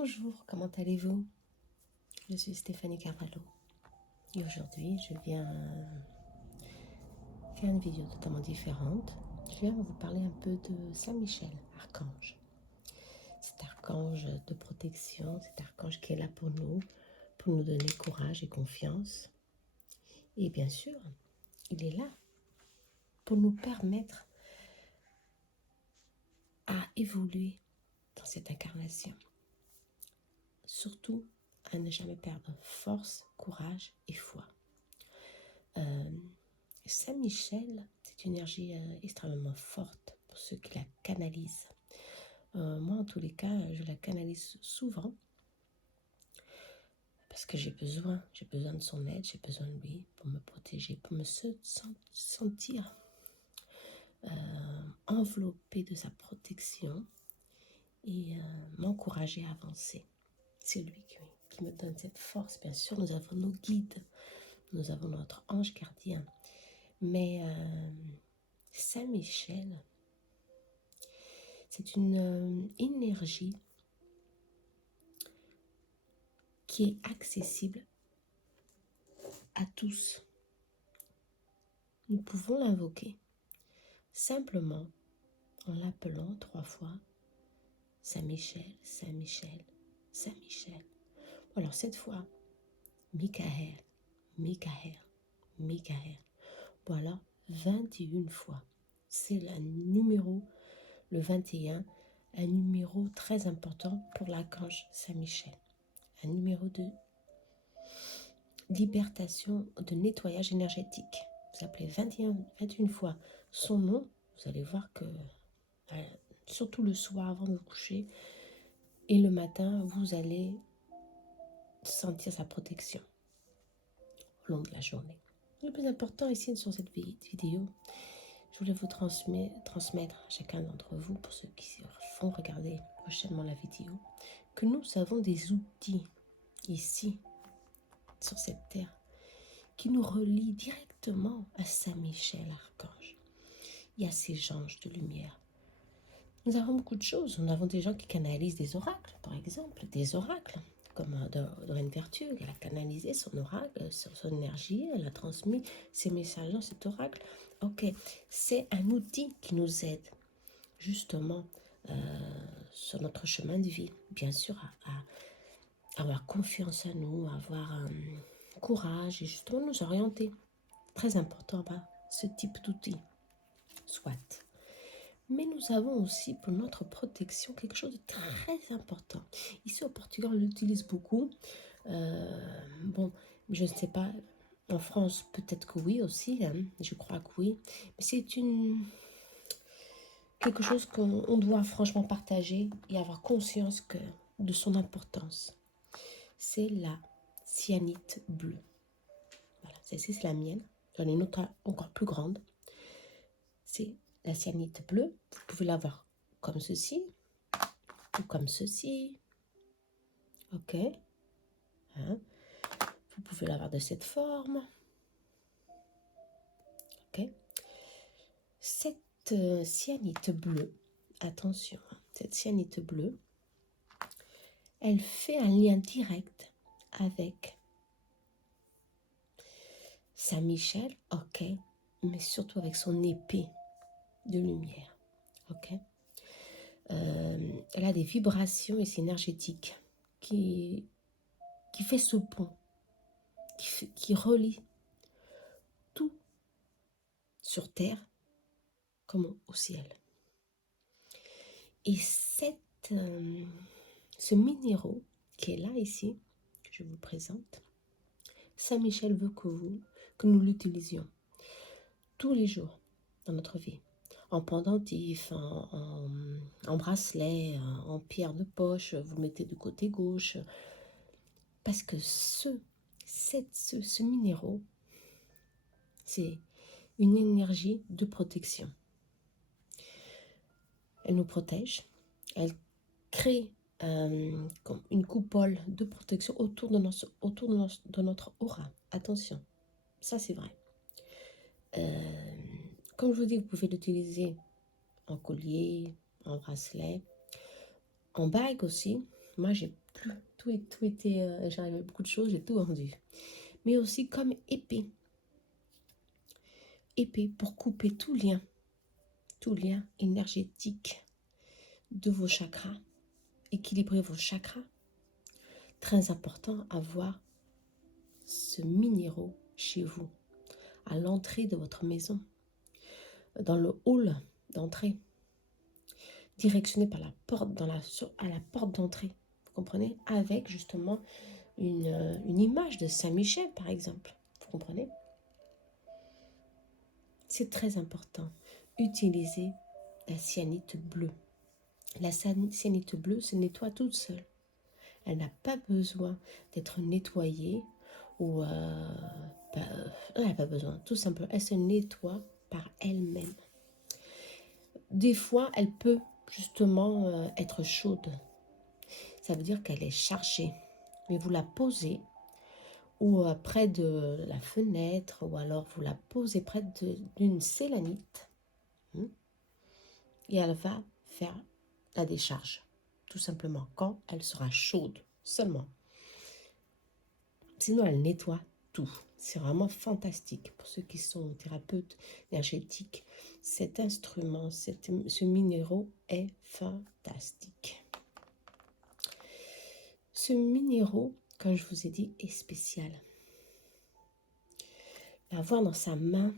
Bonjour, comment allez-vous? Je suis Stéphanie Carvalho et aujourd'hui je viens faire une vidéo totalement différente. Je viens vous parler un peu de Saint Michel, archange. Cet archange de protection, cet archange qui est là pour nous donner courage et confiance. Et bien sûr, il est là pour nous permettre à évoluer dans cette incarnation. Surtout à ne jamais perdre force, courage et foi. Saint Michel, c'est une énergie extrêmement forte pour ceux qui la canalisent. Moi, en tous les cas, je la canalise souvent parce que j'ai besoin de son aide, j'ai besoin de lui pour me protéger, pour me sentir enveloppée de sa protection et m'encourager à avancer. C'est lui qui me donne cette force. Bien sûr, nous avons nos guides, nous avons notre ange gardien, mais Saint Michel, c'est une énergie qui est accessible à tous. Nous pouvons l'invoquer simplement en l'appelant 3 fois Saint Michel, Saint Michel, Saint Michel. Alors cette fois, Michael, Michael, Michael. Voilà 21 fois. C'est le 21, un numéro très important pour l'archange Saint Michel. Un numéro de libertation, de nettoyage énergétique. Vous appelez 21 fois son nom, vous allez voir que, surtout le soir avant de vous coucher, et le matin, vous allez sentir sa protection au long de la journée. Le plus important ici sur cette vidéo, je voulais vous transmettre à chacun d'entre vous, pour ceux qui vont regarder prochainement la vidéo, que nous avons des outils ici, sur cette terre, qui nous relient directement à Saint Michel, archange. Il y a ces anges de lumière. Nous avons beaucoup de choses. Nous avons des gens qui canalisent des oracles, par exemple, des oracles, comme Doreen Virtue, elle a canalisé son oracle, son énergie, elle a transmis ses messages dans cet oracle. Ok, c'est un outil qui nous aide justement sur notre chemin de vie, bien sûr, à avoir confiance en nous, à avoir courage et justement nous orienter. Très important, ce type d'outil, soit. Mais nous avons aussi pour notre protection quelque chose de très important. Ici au Portugal, on l'utilise beaucoup. Bon, je ne sais pas, en France peut-être que oui aussi, hein, je crois que oui. Mais c'est quelque chose qu'on doit franchement partager et avoir conscience de son importance. C'est la cyanite bleue. Voilà, celle-ci c'est la mienne. J'en ai une autre encore plus grande. C'est la cyanite bleue. Vous pouvez l'avoir comme ceci ou comme ceci. Ok. Hein? Vous pouvez l'avoir de cette forme. Ok. Cette cyanite bleue, attention, cette cyanite bleue, elle fait un lien direct avec Saint Michel, ok, mais surtout avec son épée de lumière, ok. Elle a des vibrations et c'est énergétique qui fait ce pont, qui relie tout sur terre comme au ciel. Et ce minéraux qui est là ici, que je vous présente, Saint Michel veut que nous l'utilisions tous les jours dans notre vie, en pendentif, en bracelet, en pierre de poche, vous le mettez du côté gauche, parce que ce minéraux, c'est une énergie de protection. Elle nous protège, elle crée comme une coupole de protection autour de notre aura. Attention, ça c'est vrai. Comme je vous dis, vous pouvez l'utiliser en collier, en bracelet, en bague aussi. Moi, j'ai tout était, j'avais beaucoup de choses, j'ai tout vendu. Mais aussi comme épée. Épée pour couper tout lien énergétique de vos chakras, équilibrer vos chakras. Très important avoir ce minéraux chez vous, à l'entrée de votre maison, dans le hall d'entrée, directionné par la porte, à la porte d'entrée, vous comprenez, avec justement une image de Saint-Michel, par exemple, vous comprenez. C'est très important. Utilisez la cyanite bleue. La cyanite bleue se nettoie toute seule. Elle n'a pas besoin d'être nettoyée ou elle n'a pas besoin, tout simplement. Elle se nettoie par elle-même. Des fois, elle peut justement être chaude. Ça veut dire qu'elle est chargée. Mais vous la posez ou près de la fenêtre, ou alors vous la posez près d'une sélanite, et elle va faire la décharge, tout simplement, quand elle sera chaude seulement. Sinon, elle nettoie tout. C'est vraiment fantastique pour ceux qui sont thérapeutes énergétiques. Cet instrument, ce minéraux est fantastique. Ce minéraux, comme je vous ai dit, est spécial. L'avoir dans sa main,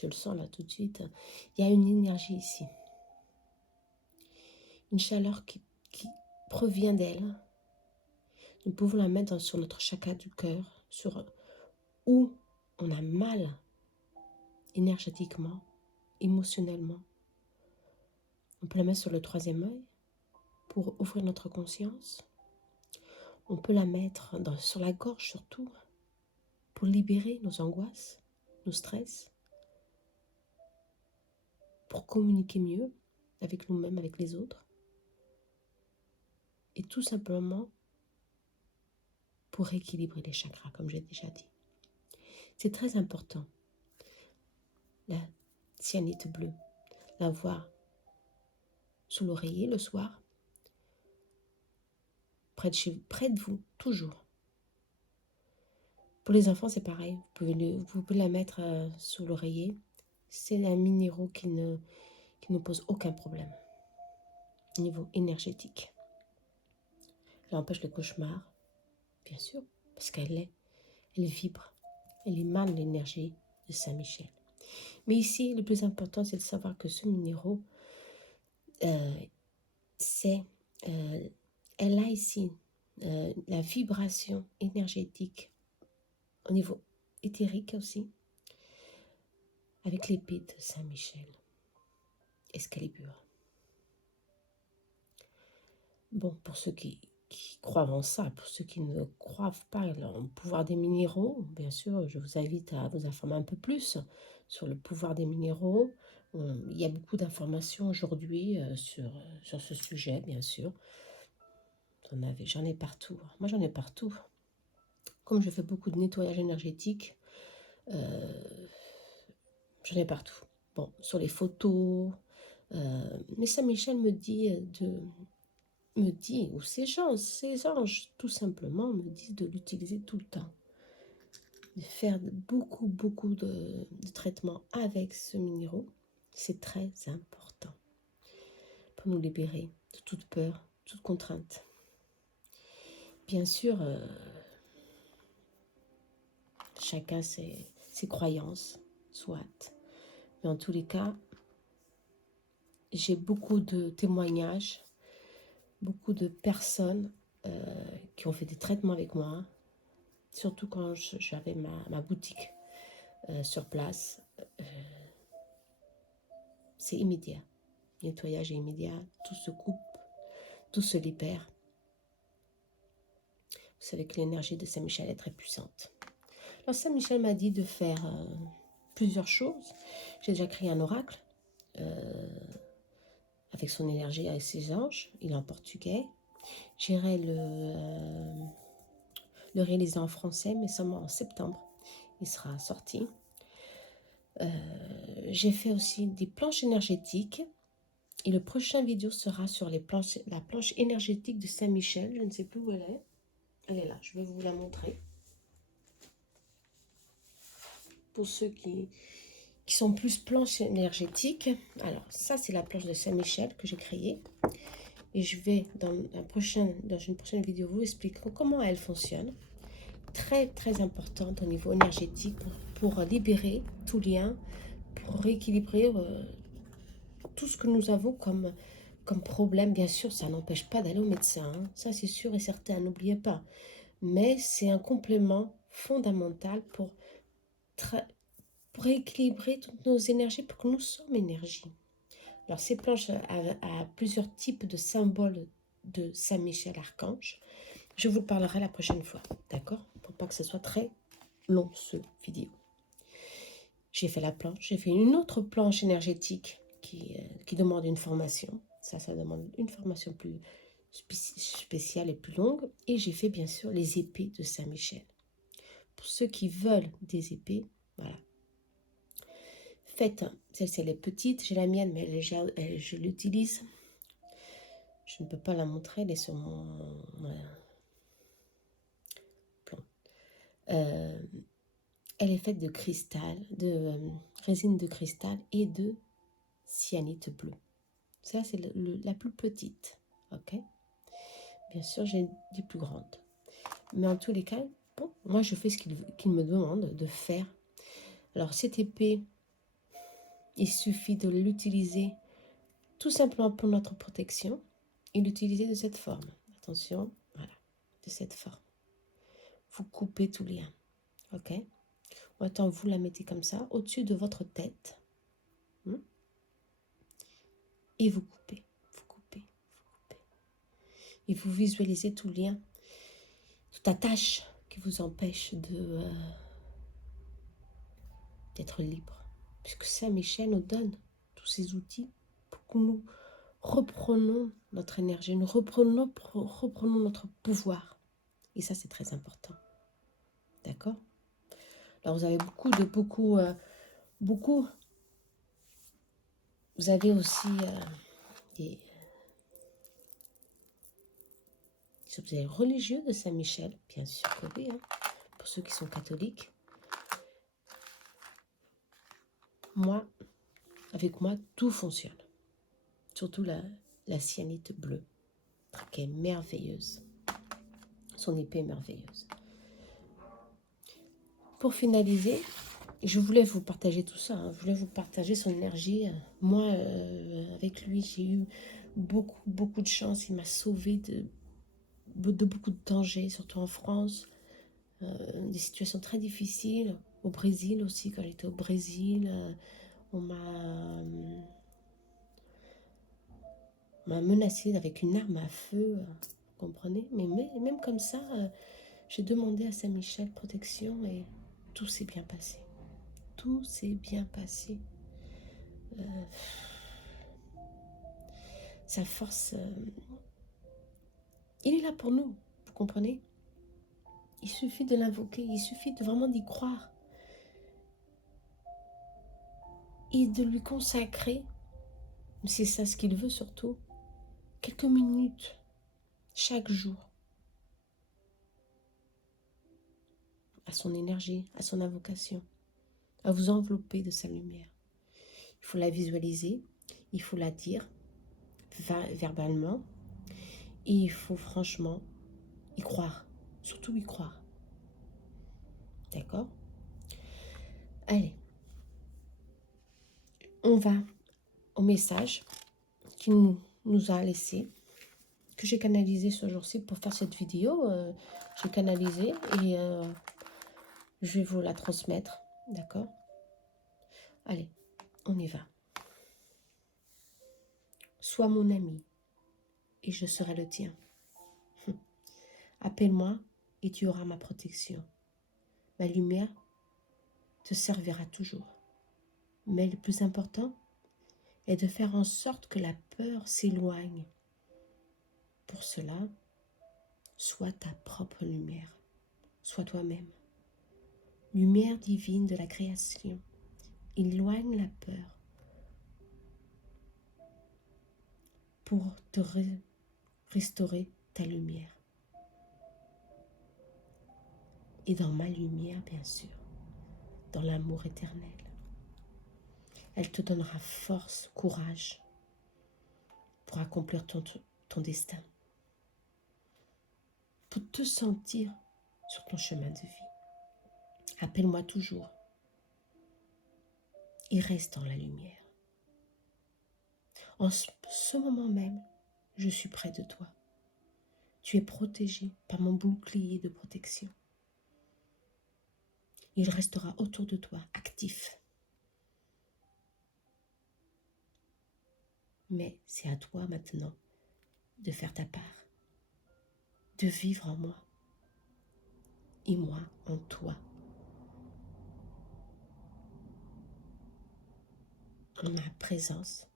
je le sens là tout de suite, il y a une énergie ici. Une chaleur qui provient d'elle. Nous pouvons la mettre sur notre chakra du cœur, sur où on a mal énergétiquement, émotionnellement. On peut la mettre sur le troisième œil pour ouvrir notre conscience. On peut la mettre sur la gorge surtout pour libérer nos angoisses, nos stress, pour communiquer mieux avec nous-mêmes, avec les autres. Et tout simplement pour rééquilibrer les chakras, comme j'ai déjà dit. C'est très important. La cyanite bleue, l'avoir sous l'oreiller le soir, près de vous, toujours. Pour les enfants, c'est pareil. Vous pouvez la mettre sous l'oreiller. C'est un minéraux qui ne pose aucun problème au niveau énergétique. Elle empêche le cauchemar, bien sûr, parce elle vibre, elle émane l'énergie de Saint-Michel. Mais ici, le plus important, c'est de savoir que ce minéraux, elle a ici la vibration énergétique au niveau éthérique aussi, avec l'épée de Saint-Michel. Excalibur. Bon, pour ceux qui croient en ça, pour ceux qui ne croient pas au pouvoir des minéraux, bien sûr, je vous invite à vous informer un peu plus sur le pouvoir des minéraux. Il y a beaucoup d'informations aujourd'hui sur ce sujet, bien sûr. J'en ai partout. Moi, j'en ai partout. Comme je fais beaucoup de nettoyage énergétique, j'en ai partout. Bon, sur les photos. Mais Saint-Michel me dit ou ces anges, tout simplement, me disent de l'utiliser tout le temps. De faire beaucoup de traitements avec ce minéraux. C'est très important pour nous libérer de toute peur, toute contrainte. Bien sûr, chacun ses croyances, soit. Mais en tous les cas, j'ai beaucoup de témoignages, beaucoup de personnes qui ont fait des traitements avec moi, surtout quand j'avais ma boutique sur place. C'est immédiat. Le nettoyage est immédiat, tout se coupe, tout se libère. Vous savez que l'énergie de Saint-Michel est très puissante. Alors Saint-Michel m'a dit de faire plusieurs choses. J'ai déjà créé un oracle avec son énergie, avec ses anges. Il est en portugais. J'irai le réaliser en français, mais seulement en septembre. Il sera sorti. J'ai fait aussi des planches énergétiques Et le prochain vidéo sera sur la planche énergétique de Saint-Michel. Je ne sais plus où elle est. Elle est là, je vais vous la montrer. Pour ceux qui sont plus planches énergétiques. Alors, ça, c'est la planche de Saint-Michel que j'ai créée. Et je vais, dans une prochaine vidéo, vous expliquer comment elle fonctionne. Très, très importante au niveau énergétique pour libérer tout lien, pour rééquilibrer tout ce que nous avons comme problème. Bien sûr, ça n'empêche pas d'aller au médecin. Hein. Ça, c'est sûr et certain, n'oubliez pas. Mais c'est un complément fondamental pour rééquilibrer toutes nos énergies, pour que nous sommes énergie. Alors, ces planches a plusieurs types de symboles de Saint-Michel Archange. Je vous parlerai la prochaine fois, d'accord? Pour pas que ce soit très long, ce vidéo. J'ai fait la planche, j'ai fait une autre planche énergétique qui demande une formation. Ça demande une formation plus spéciale et plus longue. Et j'ai fait bien sûr les épées de Saint-Michel. Pour ceux qui veulent des épées, voilà. Faites, celle-ci elle est petite, j'ai la mienne, mais je l'utilise. Je ne peux pas la montrer, elle est sur mon plan. Elle est faite de cristal, de résine de cristal et de cyanite bleu. Ça, c'est la plus petite. Ok. Bien sûr, j'ai des plus grandes. Mais en tous les cas, bon, moi, je fais ce qu'il me demande de faire. Alors, cette épée, il suffit de l'utiliser tout simplement pour notre protection et l'utiliser de cette forme. Attention, voilà, de cette forme. Vous coupez tout lien. Ok. Maintenant, vous la mettez comme ça, au-dessus de votre tête. Et vous coupez, vous coupez, vous coupez. Et vous visualisez tout lien, toute attache qui vous empêche d'être libre. Puisque Saint-Michel nous donne tous ces outils pour que nous reprenons notre énergie, nous reprenons notre pouvoir. Et ça, c'est très important. D'accord? Alors, vous avez beaucoup. Vous avez aussi des religieux de Saint-Michel, bien sûr que oui, hein, pour ceux qui sont catholiques. Avec moi, tout fonctionne. Surtout la cyanite bleue, qui est merveilleuse. Son épée est merveilleuse. Pour finaliser, je voulais vous partager tout ça. Hein. Je voulais vous partager son énergie. Moi, avec lui, j'ai eu beaucoup de chance. Il m'a sauvée de beaucoup de dangers, surtout en France. Des situations très difficiles. Au Brésil aussi, quand j'étais au Brésil, on m'a menacé avec une arme à feu. Vous comprenez? Mais même comme ça, j'ai demandé à Saint-Michel protection et tout s'est bien passé. Tout s'est bien passé. Sa force, il est là pour nous, vous comprenez? Il suffit de l'invoquer, il suffit de vraiment d'y croire. Et de lui consacrer, c'est ça ce qu'il veut surtout, quelques minutes chaque jour à son énergie, à son invocation, à vous envelopper de sa lumière. Il faut la visualiser, il faut la dire verbalement, et il faut franchement y croire, surtout y croire. D'accord? Allez, on va au message qu'il nous a laissé, que j'ai canalisé ce jour-ci pour faire cette vidéo. J'ai canalisé et je vais vous la transmettre. D'accord? Allez, on y va. Sois mon ami et je serai le tien. Appelle-moi et tu auras ma protection. Ma lumière te servira toujours. Mais le plus important est de faire en sorte que la peur s'éloigne. Pour cela, sois ta propre lumière. Sois toi-même. Lumière divine de la création. Éloigne la peur. pour te restaurer ta lumière. Et dans ma lumière, bien sûr, dans l'amour éternel. Elle te donnera force, courage pour accomplir ton destin, pour te sentir sur ton chemin de vie. Appelle-moi toujours et reste dans la lumière. En ce moment même, je suis près de toi. Tu es protégé par mon bouclier de protection. Il restera autour de toi, actif. Mais c'est à toi maintenant de faire ta part, de vivre en moi et moi en toi. Ma présence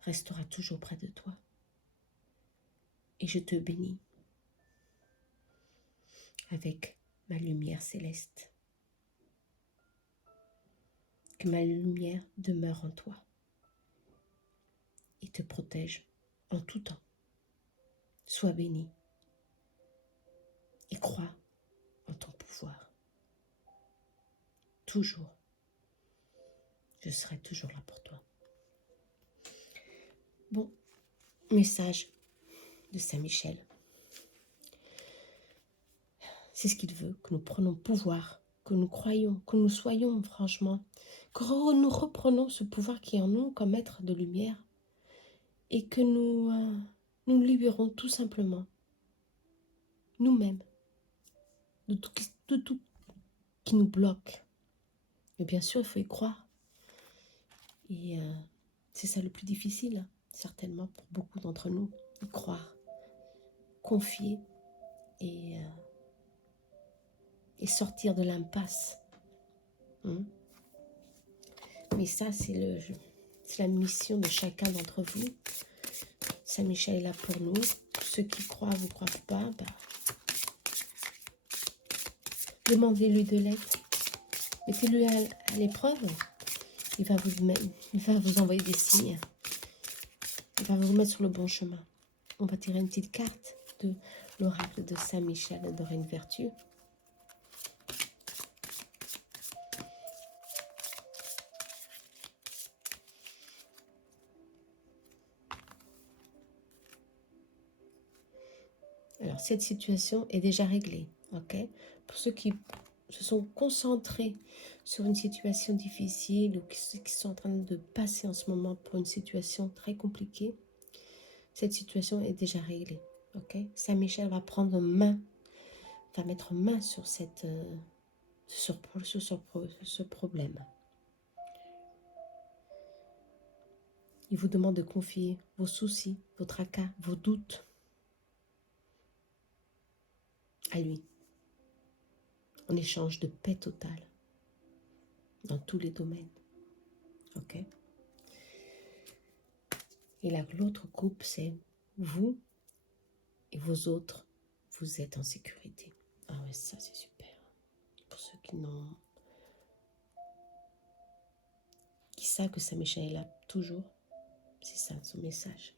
restera toujours près de toi. Et je te bénis avec ma lumière céleste. Que ma lumière demeure en toi et te protège en tout temps. Sois béni et crois en ton pouvoir. Toujours, je serai toujours là pour toi. Bon, message de Saint-Michel. C'est ce qu'il veut, que nous prenions pouvoir, que nous croyions, que nous soyons franchement, que nous reprenons ce pouvoir qui est en nous comme être de lumière et que nous libérons tout simplement nous-mêmes de tout qui nous bloque. Mais bien sûr, il faut y croire. Et c'est ça le plus difficile, certainement pour beaucoup d'entre nous, y croire, confier et sortir de l'impasse. Mais ça, c'est la mission de chacun d'entre vous. Saint-Michel est là pour nous. Ceux qui croient, vous ne croient pas, demandez-lui de l'aide. Mettez-lui à l'épreuve. Il va vous envoyer des signes. Il va vous mettre sur le bon chemin. On va tirer une petite carte de l'oracle de Saint-Michel de Reine Vertu. Alors, cette situation est déjà réglée, ok? Pour ceux qui se sont concentrés sur une situation difficile ou qui sont en train de passer en ce moment pour une situation très compliquée, cette situation est déjà réglée, ok? Saint-Michel va prendre main, va mettre main sur ce problème. Il vous demande de confier vos soucis, vos tracas, vos doutes à lui, en échange de paix totale dans tous les domaines. Ok? Et là, l'autre groupe, c'est vous et vos autres, vous êtes en sécurité. Ah ouais, ça c'est super. Pour ceux qui savent que Saint-Michel est là toujours, c'est ça son message.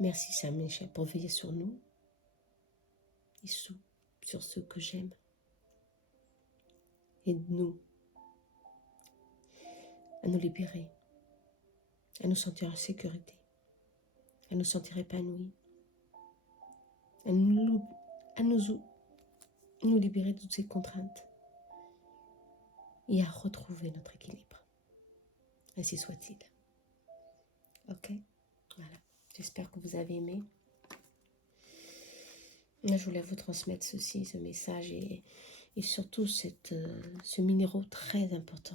Merci Saint-Michel pour veiller sur nous et sur ceux que j'aime. Aide-nous à nous libérer, à nous sentir en sécurité, à nous sentir épanouis, à nous libérer de toutes ces contraintes et à retrouver notre équilibre. Ainsi soit-il. Ok? Voilà. J'espère que vous avez aimé. Là, je voulais vous transmettre ce message et surtout ce minéraux très important.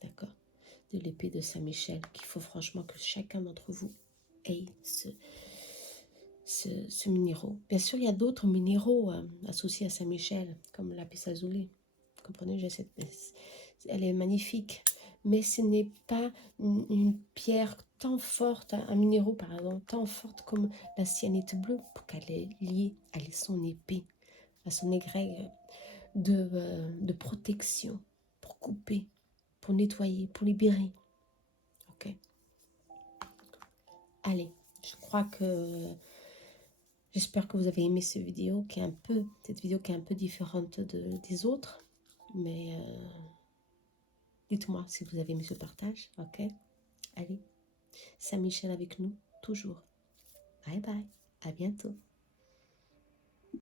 D'accord? De l'épée de Saint-Michel, qu'il faut franchement que chacun d'entre vous ait ce minéraux. Bien sûr, il y a d'autres minéraux associés à Saint-Michel, comme la lazuli. Vous comprenez, elle est magnifique. Mais ce n'est pas une pierre tant forte, un minéraux par exemple, tant forte comme la cyanite bleue, pour qu'elle est liée à son épée, à son égrègue de protection, pour couper, pour nettoyer, pour libérer. Ok. Allez, je crois que... J'espère que vous avez aimé cette vidéo qui est un peu différente des autres. Mais dites-moi si vous avez aimé ce partage, ok? Allez, Saint-Michel avec nous, toujours. Bye bye, à bientôt.